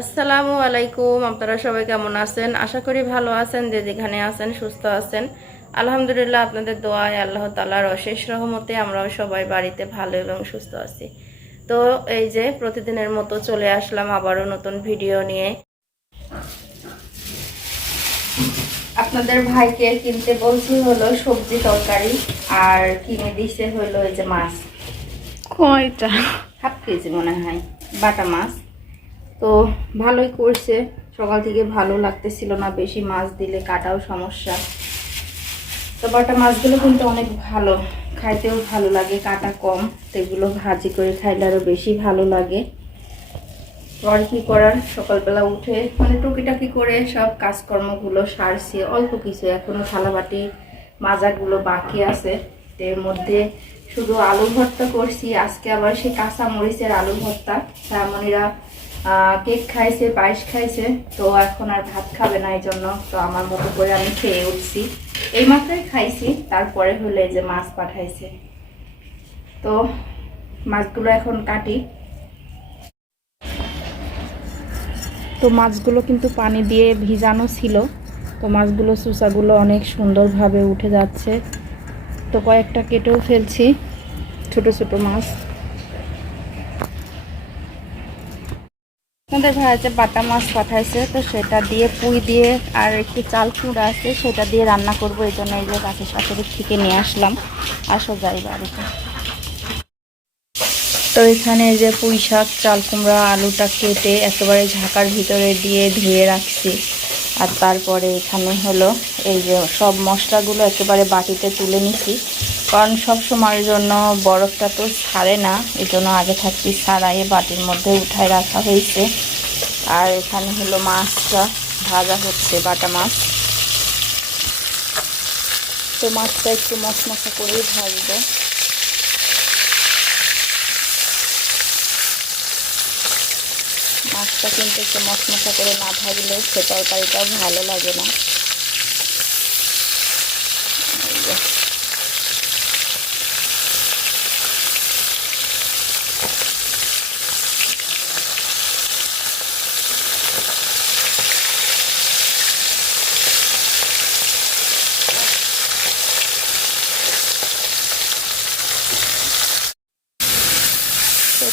আসসালামু আলাইকুম আপনারা সবাই কেমন আছেন? আশা করি ভালো আছেন যে যেখানে আছেন সুস্থ আছেন। আলহামদুলিল্লাহ আপনাদের দোয়ায় আল্লাহ তালার অশেষ রহমতে আমরাও সবাই বাড়িতে ভালো এবং সুস্থ আছি। তো এই যে প্রতিদিনের মতো চলে আসলাম আবারও নতুন ভিডিও নিয়ে। আপনাদের ভাইকে কিনতে বলছি হলো সবজি তরকারি আর কিনে দিছে হলো এই যে মাছ। কয়টা? হাফ কেজি মনে হয় বাটা মাছ। তো ভালোই করছে। সকাল থেকে ভালো লাগতেছিল না, বেশি মাছ দিলে কাটাও সমস্যা। তো বাটা মাছগুলো কিন্তু অনেক ভালো, খাইতেও ভালো লাগে, কাটা কম, তো এগুলো ভাজি করে খাইলে আরও বেশি ভালো লাগে। তো আর কি করার? সকালবেলা উঠে মানে টুকিটাকি করে সব কাজকর্মগুলো সারছি, অল্প কিছু, এখনও থালাবাটি মাজাগুলো বাকি আছে। এর মধ্যে শুধু আলু ভর্তা করছি, আজকে আবার সেই কাঁচা মরিচের আলু ভর্তা। শ্যামনিরা কেক খাইছে, পায়েস খাইছে, তো এখন আর ভাত খাবে না এই জন্য তো আমার মতো করে আমি খেয়ে উঠছি। এই মাত্রই খাইছি, তারপরে হলে যে মাছ পাঠাইছে। তো মাছগুলো এখন কাটি। তো মাছগুলো কিন্তু পানি দিয়ে ভিজানো ছিল। তো মাছগুলো সুসাগুলো অনেক সুন্দরভাবে উঠে যাচ্ছে। তো কয়েকটা কেটেও ফেলছি, ছোট ছোট মাছ। আমাদের ভাইয়াতে বাটা মাছ পাঠাইছে, তো সেটা দিয়ে পুঁই দিয়ে আর একটু চাল কুড়া আছে, সেটা দিয়ে রান্না করব, এই জন্য এই যে কাছে সাথে থেকে নিয়ে আসলাম। আসো যাই বাড়িতে। তো এখানে যে পুঁই শাক, চাল কুমড়া, আলুটা কেটে একেবারে ঝাঁকার ভিতরে দিয়ে ধুয়ে রাখছি। আর তারপরে এখানে হলো এই যে সব মশলাগুলো একেবারে বাটিতে তুলে নিছি। কারণ সব সময়ের জন্য বরফটা তো ছাড়ে না এই জন্য আগে থাকতে ছাড়াই বাটির মধ্যে উঠায় রাখা হয়েছে। আর এখানে হলো মাছটা, ভাজা হচ্ছে বাটা মাছ। তো মাছটা একটু মশমশা করেই ভাজবো। মাছটা কিন্তু একটু মশমশা করে না ভাজলে সে তরকারিটাও ভালো লাগে না।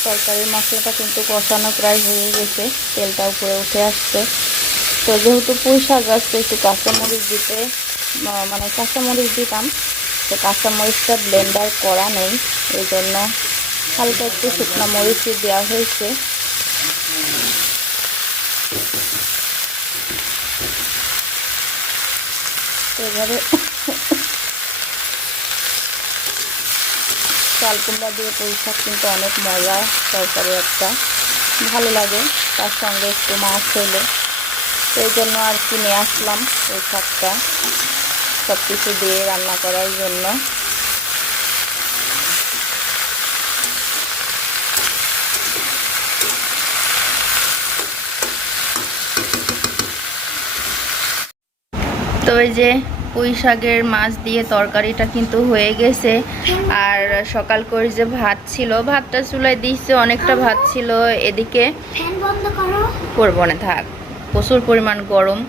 তরকারির মশলাটা কিন্তু কষানো প্রায় হয়ে গেছে, তেলটা উপরে উঠে আসছে। তো যেহেতু পুঁই শাক আসছে একটু কাঁচামরিচ দিতে মানে কাঁচামরিচ দিতাম, তো কাঁচামরিচটা ব্লেন্ডার করা নেই, এই জন্য হালকা একটু শুকনো মরিচ দেওয়া হয়েছে। তো এভাবে চাল কুমড়া দিয়ে পুঁই শাক কিন্তু অনেক মজা, তরকারি একটা। ভালো লাগে, তার সঙ্গে একটু মাছ তো এই জন্য আর কি নিয়ে আসলাম এই শাকটা সব কিছু দিয়ে রান্না করার জন্য। তো এই যে পুঁই শাকের মাছ দিয়ে তরকারিটা কিন্তু হয়ে গেছে। আর সকাল করে যে ভাত ছিল ভাতটা চুলায় দিচ্ছে অনেকটা ভাত ছিল। এদিকে করব না থাক প্রচুর পরিমাণ গরম।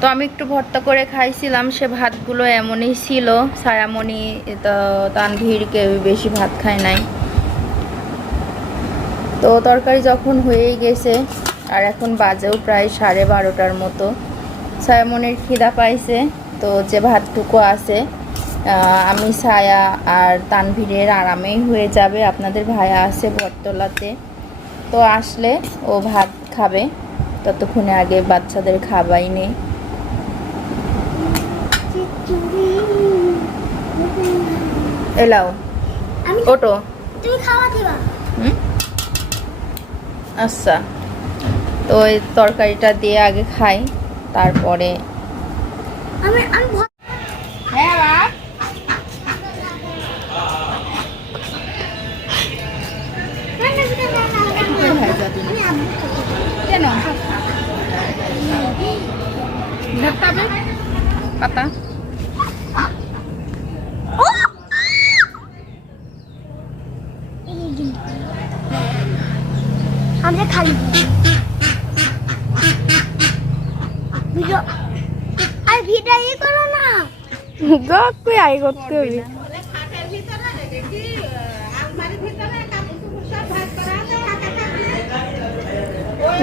তো আমি একটু ভর্তা করে খাইছিলাম সে ভাতগুলো এমনই ছিল ছায়ামণি তো তানভীর কেউ বেশি ভাত খায় নাই। তো তরকারি যখন হয়েই গেছে আর এখন বাজেও প্রায় সাড়ে বারোটার মতো ছায়ামনির খিদা পাইছে। তো যে ভাতটুকু আছে আমি ছায়া আর তানভীরের আরামেই হয়ে যাবে। আপনাদের ভাইয়া আছে বটতলাতে। তো আসলে ও ভাত খাবে। ততক্ষণে আগে বাচ্চাদের খাবাই নেই এলাও। ওটো। আচ্ছা। তো ওই তরকারিটা দিয়ে আগে খাই তারপরে আমি আমি ভ- হ্যাঁ বাপ না, না, না, না, না, না, কোথায় ভাই যা তুমি? আমি আব্বু কেন ঢাকতাবে পাতা আমরা খালি গপ্পে আই করতে হবে।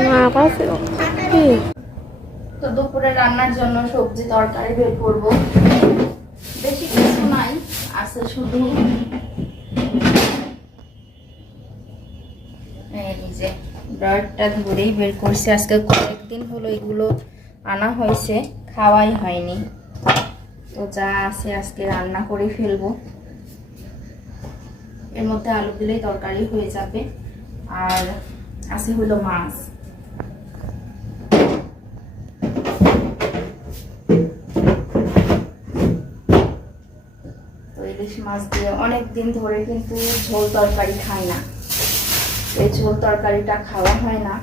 মা পাশে কি? তো দুপুরে রান্নার জন্য সবজি তরকারি বের করব। বেশি কিছু নাই আছে শুধু এই যে ব্রাডটা ধরেই বের করছি। আজকে কয়েকদিন হলো এগুলো আনা হয়েছে খাওয়াই হয়নি। তো যা আছে আজকে রান্না করে ফেলব। এর মধ্যে আলু দিলেই তরকারি হয়ে যাবে। আর আছে হলো মাছ। ইলিশ মাছ দিয়ে অনেক দিন ধরে কিন্তু ঝোল তরকারি খাই না। এই ঝোল তরকারিটা খাওয়া হয় না।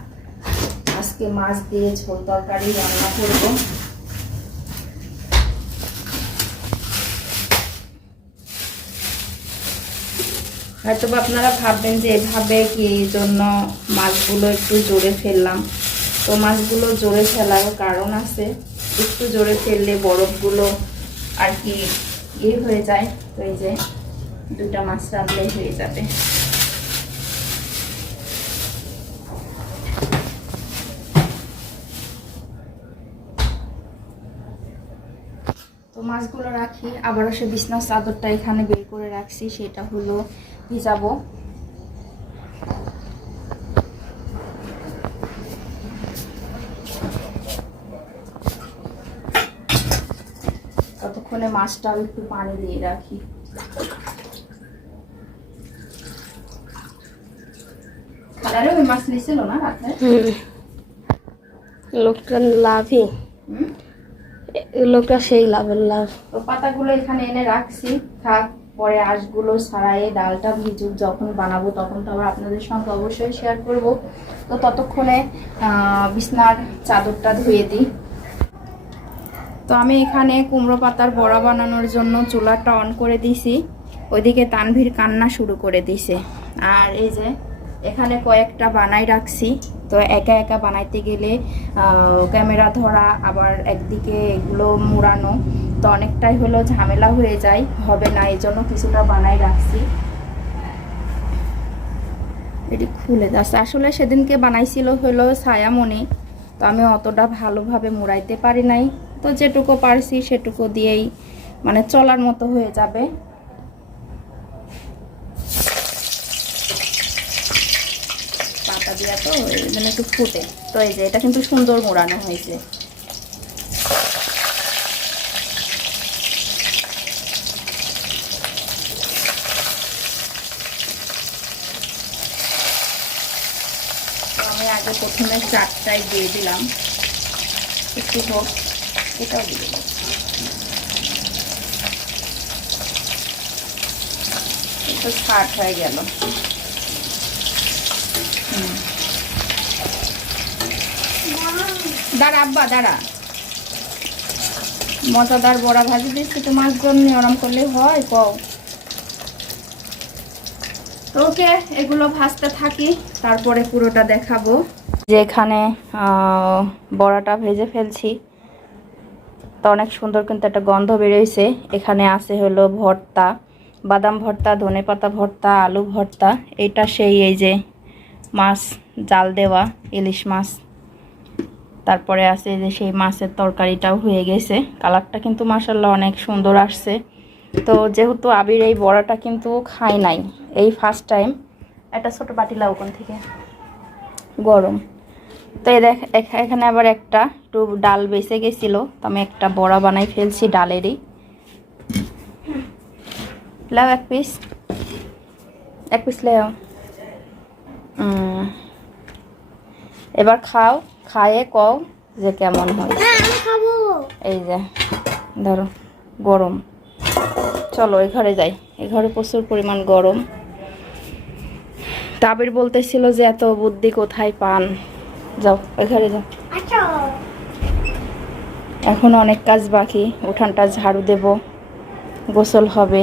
আজকে মাছ দিয়ে ঝোল তরকারি রান্না করব। হয়তো আপনারা ভাববেন যে এভাবে কি এই জন্য মাছগুলো একটু জোরে ফেললাম। তো মাছগুলো জোরে ফেলারও কারণ আছে। একটু জোরে ফেললে বরফগুলো আর কি ইয়ে হয়ে যায়। তো এই যে দুটা মাছ রাখলেই হয়ে যাবে। তো মাছগুলো রাখি। আবারও সে বিছনার চাদরটা এখানে বের করে রাখছি। সেটা হলো ভিজাবো ততক্ষণে মাছটাও একটু পানি দিয়ে রাখি। মাছ নিয়েছিল না রাতে? লোকটা লাভই। লোকটা সেই লাভের লাভ। পাতাগুলো এখানে এনে রাখছি থাক। পরে আঁশগুলো ছাড়াই ডালটা ভিজুক যখন বানাবো তখন তো আবার আপনাদের সঙ্গে অবশ্যই শেয়ার করব। তো ততক্ষণে বিছনার চাদরটা ধুয়ে দিই। তো আমি এখানে কুমড়ো পাতার বড়া বানানোর জন্য চুলাটা অন করে দিছি ওইদিকে তানভীর কান্না শুরু করে দিছে আর এই যে, এখানে কয়েকটা বানাই রাখছি। তো একা একা বানাইতে গেলে ক্যামেরা ধরা, আবার একদিকে এগুলো মুড়ানো। তো অনেকটাই হলো ঝামেলা হয়ে যায়, হবে না, এই জন্য কিছুটা বানাই রাখছি। এটি খুলে যাচ্ছে। আসলে সেদিনকে বানাইছিল হলো ছায়ামণি, তো আমি অতটা ভালোভাবে মুড়াইতে পারি নাই। তো যেটুকু পারছি সেটুকু দিয়েই মানে চলার মতো হয়ে যাবে। পাতা দিয়া তো জন্য একটু ফুটে। তো এই যে, এটা কিন্তু সুন্দর মোড়ানো হয়েছে। তো প্রথমে চারটায় দিয়ে দিলাম। একটু হোক, এটাও দিয়ে দেবো ছাট হয়ে গেল। দাঁড়া আব্বা, দাঁড়া। মজাদার বড়া ভাজি দিচ্ছি তো মাছ জন্য, ওরম করলে হয়, কও। তো ওকে, এগুলো ভাজতে থাকি, তারপরে পুরোটা দেখাবো। যে এখানে বড়াটা ভেজে ফেলছি। তো অনেক সুন্দর কিন্তু একটা গন্ধ বেরোইছে। এখানে আছে হলো ভর্তা, বাদাম ভর্তা ধনেপাতা ভর্তা, আলু ভর্তা। এটা সেই এই যে মাছ, জাল দেওয়া, ইলিশ মাছ। তারপরে আছে যে সেই মাছের তরকারিটাও হয়ে গেছে। কালারটা কিন্তু মাসাল্লাহ অনেক সুন্দর আসছে। তো যেহেতু আবির এই বড়াটা কিন্তু খাই নাই এই ফার্স্ট টাইম একটা ছোট বাটিলা ওখান থেকে। গরম। তো এই দেখ এখ- এখানে আবার একটা একটু ডাল বেঁচে গেছিল। তো আমি একটা বড়া বানাই ফেলছি ডালেরই। লাও এক পিস এক পিস লেও। এবার খাও খায়ে কও যে কেমন হয়। হ্যাঁ এই যে ধরো গরম। চলো এই ঘরে যাই। এই ঘরে প্রচুর পরিমাণ গরম। তাবির বলতেছিল যে এত বুদ্ধি কোথায় পান? যাও এখানে যাও। আচ্ছা। এখন অনেক কাজ বাকি উঠানটা ঝাড়ু দেব গোসল হবে।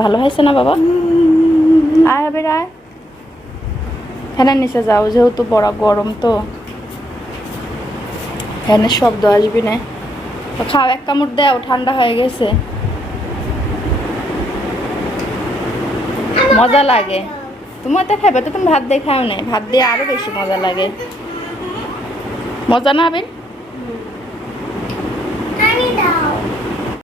ভালো হয়েছে না বাবা? আয় হবে আয়। ফ্যানের নিচে যাও যেহেতু বড় গরম তো। ফ্যানের শব্দ আসবি না। খাও এক কামড় দেও ঠান্ডা হয়ে গেছে। মজা লাগে। তোমার তো খাবে তো তুমি ভাত দিয়ে খাও নাই। ভাত দিয়ে আরও বেশি মজা লাগে। মজা না আবির